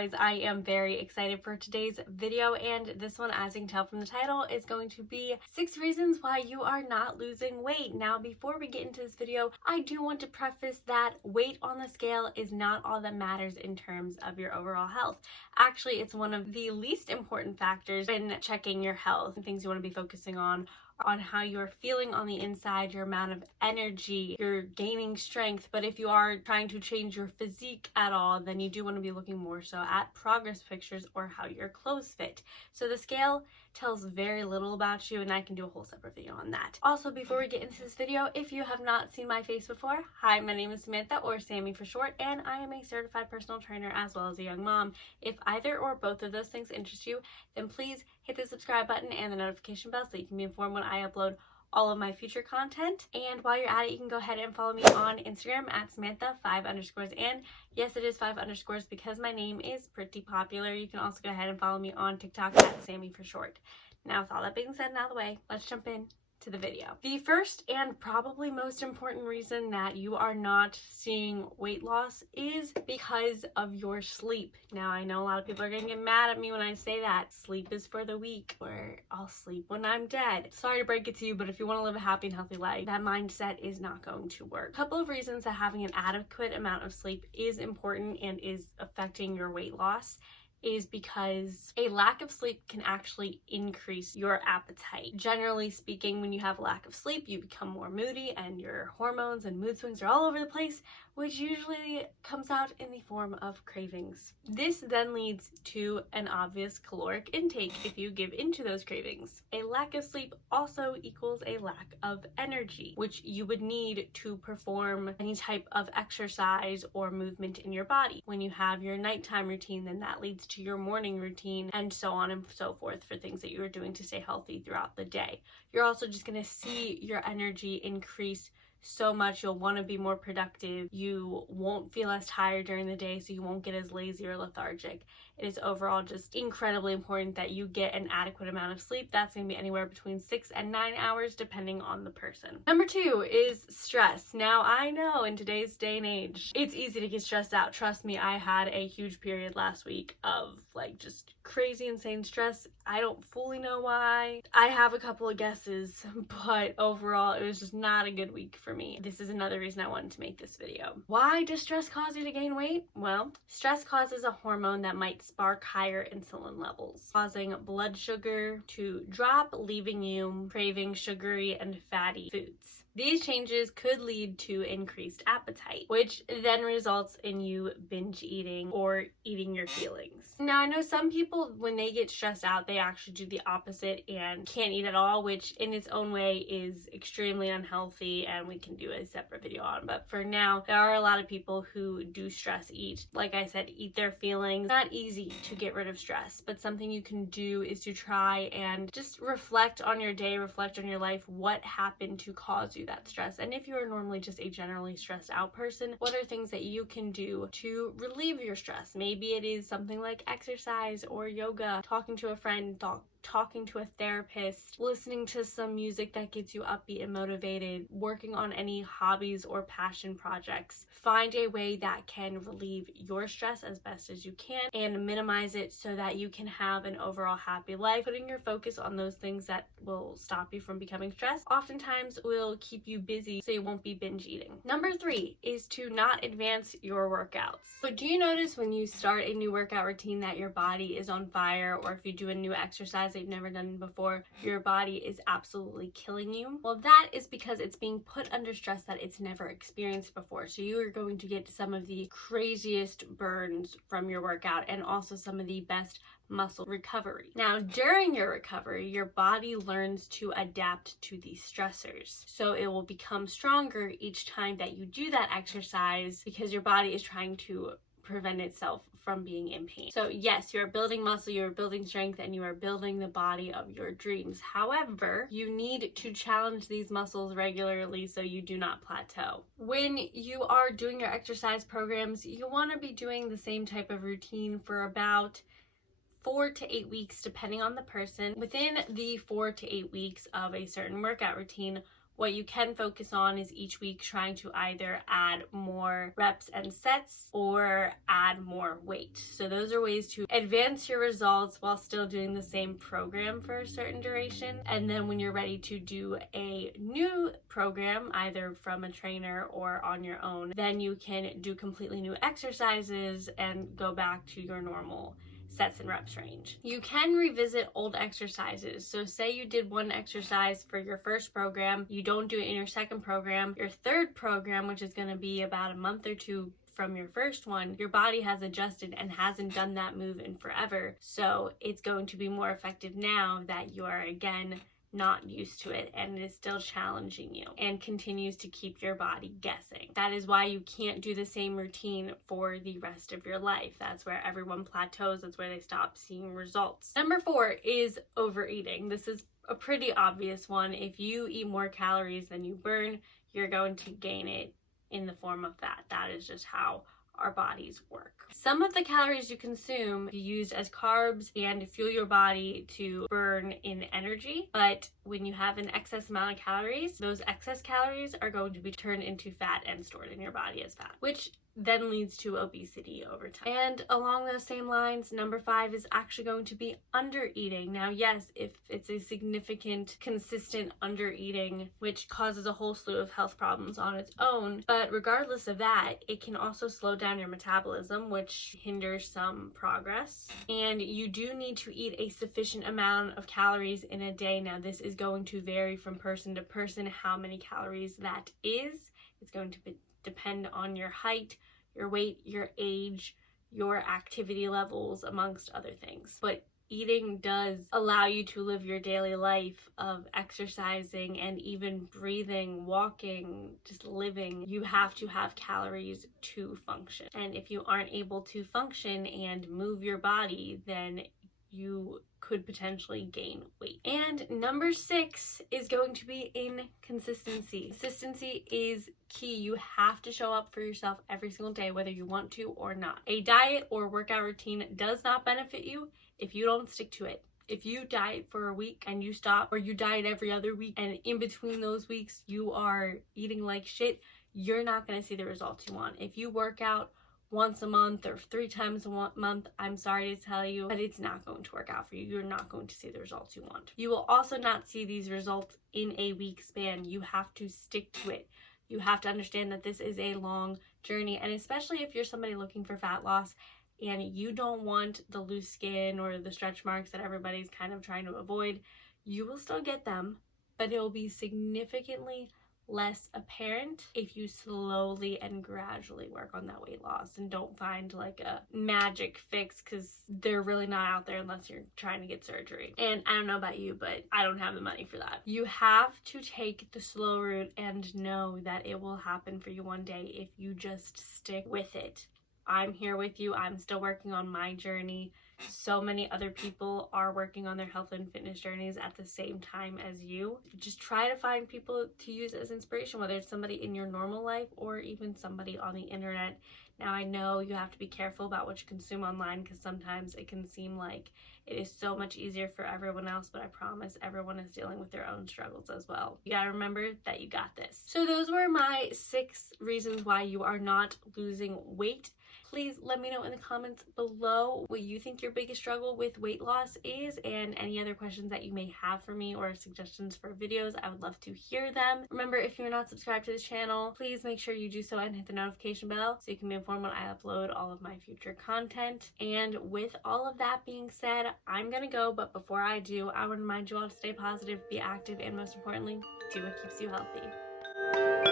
always, I am very excited for today's video, and this one, as you can tell from the title, is going to be 6 reasons why you are not losing weight. Now, before we get into this video, I do want to preface that weight on the scale is not all that matters in terms of your overall health. Actually, it's one of the least important factors in checking your health. The things you want to be focusing on how you're feeling on the inside, your amount of energy, you're gaining strength. But if you are trying to change your physique at all, then you do want to be looking more so at progress pictures or how your clothes fit. So the scale tells very little about you, and I can do a whole separate video on that. Also, before we get into this video, if you have not seen my face before, hi, my name is Samantha, or Sammy for short, and I am a certified personal trainer as well as a young mom. If either or both of those things interest you, then please hit the subscribe button and the notification bell so you can be informed when I upload all of my future content. And while you're at it, you can go ahead and follow me on Instagram at Samantha5_. And yes, it is 5_ because my name is pretty popular. You can also go ahead and follow me on TikTok at Sammy for short. Now, with all that being said and out of the way, let's jump in to the video. The first and probably most important reason that you are not seeing weight loss is because of your sleep. Now, I know a lot of people are gonna get mad at me when I say that. Sleep is for the weak, or I'll sleep when I'm dead. Sorry to break it to you, but if you want to live a happy and healthy life, that mindset is not going to work. A couple of reasons that having an adequate amount of sleep is important and is affecting your weight loss is because a lack of sleep can actually increase your appetite. Generally speaking, when you have a lack of sleep, you become more moody and your hormones and mood swings are all over the place, which usually comes out in the form of cravings. This then leads to an obvious caloric intake if you give into those cravings. A lack of sleep also equals a lack of energy, which you would need to perform any type of exercise or movement in your body. When you have your nighttime routine, then that leads to your morning routine, and so on and so forth for things that you are doing to stay healthy throughout the day. You're also just going to see your energy increase so much. You'll want to be more productive. You won't feel as tired during the day, so you won't get as lazy or lethargic. It is overall just incredibly important that you get an adequate amount of sleep. That's going to be anywhere between 6 and 9 hours depending on the person. Number 2 is stress. Now, I know in today's day and age, it's easy to get stressed out. Trust me, I had a huge period last week of just crazy, insane stress. I don't fully know why. I have a couple of guesses, but overall, it was just not a good week for me. This is another reason I wanted to make this video. Why does stress cause you to gain weight? Well, stress causes a hormone that might spark higher insulin levels, causing blood sugar to drop, leaving you craving sugary and fatty foods. These changes could lead to increased appetite, which then results in you binge eating or eating your feelings. Now, I know some people, when they get stressed out, they actually do the opposite and can't eat at all, which in its own way is extremely unhealthy, and we can do a separate video on. But for now, there are a lot of people who do stress eat. Like I said, eat their feelings. It's not easy to get rid of stress, but something you can do is to try and just reflect on your day, reflect on your life, what happened to cause you that stress. And if you are normally just a generally stressed out person, what are things that you can do to relieve your stress? Maybe it is something like exercise or yoga, talking to a friend, talking to a therapist, listening to some music that gets you upbeat and motivated, working on any hobbies or passion projects. Find a way that can relieve your stress as best as you can and minimize it so that you can have an overall happy life. Putting your focus on those things that will stop you from becoming stressed oftentimes will keep you busy so you won't be binge eating. Number 3 is to not advance your workouts. So do you notice when you start a new workout routine that your body is on fire, or if you do a new exercise that you've never done before, your body is absolutely killing you? Well, that is because it's being put under stress that it's never experienced before. So you are going to get some of the craziest burns from your workout and also some of the best muscle recovery. Now, during your recovery, your body learns to adapt to these stressors. So it will become stronger each time that you do that exercise because your body is trying to prevent itself from being in pain. So yes, you are building muscle, you are building strength, and you are building the body of your dreams. However, you need to challenge these muscles regularly so you do not plateau. When you are doing your exercise programs, you want to be doing the same type of routine for about 4 to 8 weeks, depending on the person. Within the 4 to 8 weeks of a certain workout routine, What you can focus on is each week trying to either add more reps and sets or add more weight. So those are ways to advance your results while still doing the same program for a certain duration. And then when you're ready to do a new program, either from a trainer or on your own, then you can do completely new exercises and go back to your normal sets and reps range. You can revisit old exercises. So say you did one exercise for your first program, you don't do it in your second program, your third program, which is going to be about a month or two from your first one, your body has adjusted and hasn't done that move in forever. So it's going to be more effective now that you are again not used to it, and it is still challenging you and continues to keep your body guessing. That is why you can't do the same routine for the rest of your life. That's where everyone plateaus. That's where they stop seeing results. Number 4 is overeating. This is a pretty obvious one. If you eat more calories than you burn, you're going to gain it in the form of fat. That is just how our bodies work. Some of the calories you consume be used as carbs and fuel your body to burn in energy, but when you have an excess amount of calories, those excess calories are going to be turned into fat and stored in your body as fat, which then leads to obesity over time. And along those same lines, number 5 is actually going to be undereating. Now, yes, if it's a significant, consistent undereating, which causes a whole slew of health problems on its own, but regardless of that, it can also slow down your metabolism, which hinders some progress. And you do need to eat a sufficient amount of calories in a day. Now, this is going to vary from person to person how many calories that is. It's going to depend on your height, your weight, your age, your activity levels, amongst other things. But eating does allow you to live your daily life of exercising and even breathing, walking, just living. You have to have calories to function. And if you aren't able to function and move your body, then you could potentially gain weight. And number 6 is going to be inconsistency. Consistency is key. You have to show up for yourself every single day, whether you want to or not. A diet or workout routine does not benefit you if you don't stick to it. If you diet for a week and you stop, or you diet every other week and in between those weeks you are eating like shit, you're not going to see the results you want. If you work out once a month or 3 times a month, I'm sorry to tell you, but it's not going to work out for you. You're not going to see the results you want. You will also not see these results in a week span. You have to stick to it. You have to understand that this is a long journey, and especially if you're somebody looking for fat loss and you don't want the loose skin or the stretch marks that everybody's kind of trying to avoid, you will still get them, but it will be significantly less apparent if you slowly and gradually work on that weight loss and don't find like a magic fix, because they're really not out there unless you're trying to get surgery. And I don't know about you, but I don't have the money for that. You have to take the slow route and know that it will happen for you one day if you just stick with it. I'm here with you. I'm still working on my journey. So many other people are working on their health and fitness journeys at the same time as you. Just try to find people to use as inspiration, whether it's somebody in your normal life or even somebody on the internet. Now, I know you have to be careful about what you consume online, because sometimes it can seem like it is so much easier for everyone else, but I promise everyone is dealing with their own struggles as well. You gotta remember that you got this. So those were my 6 reasons why you are not losing weight. Please let me know in the comments below what you think your biggest struggle with weight loss is, and any other questions that you may have for me or suggestions for videos. I would love to hear them. Remember, if you're not subscribed to this channel, please make sure you do so and hit the notification bell so you can be informed when I upload all of my future content. And with all of that being said, I'm gonna go, but before I do, I want to remind you all to stay positive, be active, and most importantly, do what keeps you healthy.